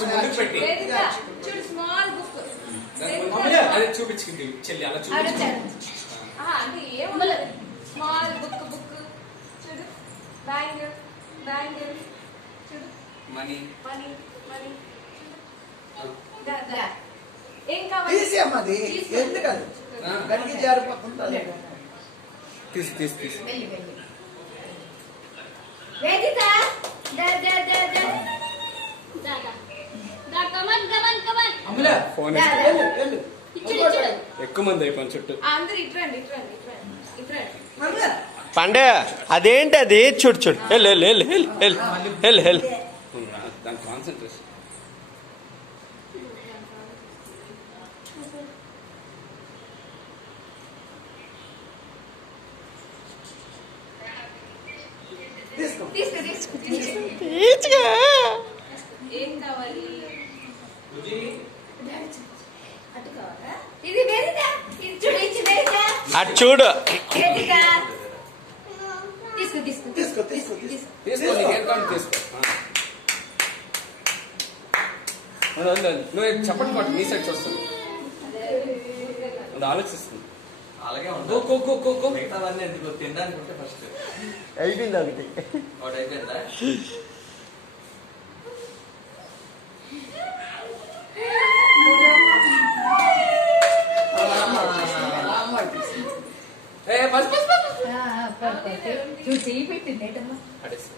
కొంచెం ముందుకు పెట్టి చూడు స్మాల్ బుక్ అదే చూపించుకుంది చెల్లి అలా చూపించు అంటే ఏముండదు స్మాల్ బుక్ చూడు బ్యాంగిల్ చూడు మనీ ఏం కావాలి తీసేమ్మది ఎందుకది గడికి జారిపోతుంటుంది తీసి వేదిత ఫోన్ ఎక్కువ మంది అయిపోయింది చుట్టూ అందరు ఇట్రండి పండే అదేంటి అది చూడు దాని కాన్సన్ట్రేషన్ ఏం కావాలి అటు కావాలా ఇది వేదిక ఇది చూడు అటు చూడు వేదిక తీసుకో తీసుకో నీకు ఏం కావాలి తీసుకో నువ్వు చెప్పండి కొట్టు నీ సైడ్ చూస్తుంది అది ఆలోచిస్తుంది అలాగే మిగతావన్నీ ఎందుకు తినడానికి ఫస్ట్ అయిపోయింది ఒకటి ఒకటి అయిపోయిందా చెయ్యి పెట్టింది పడేసి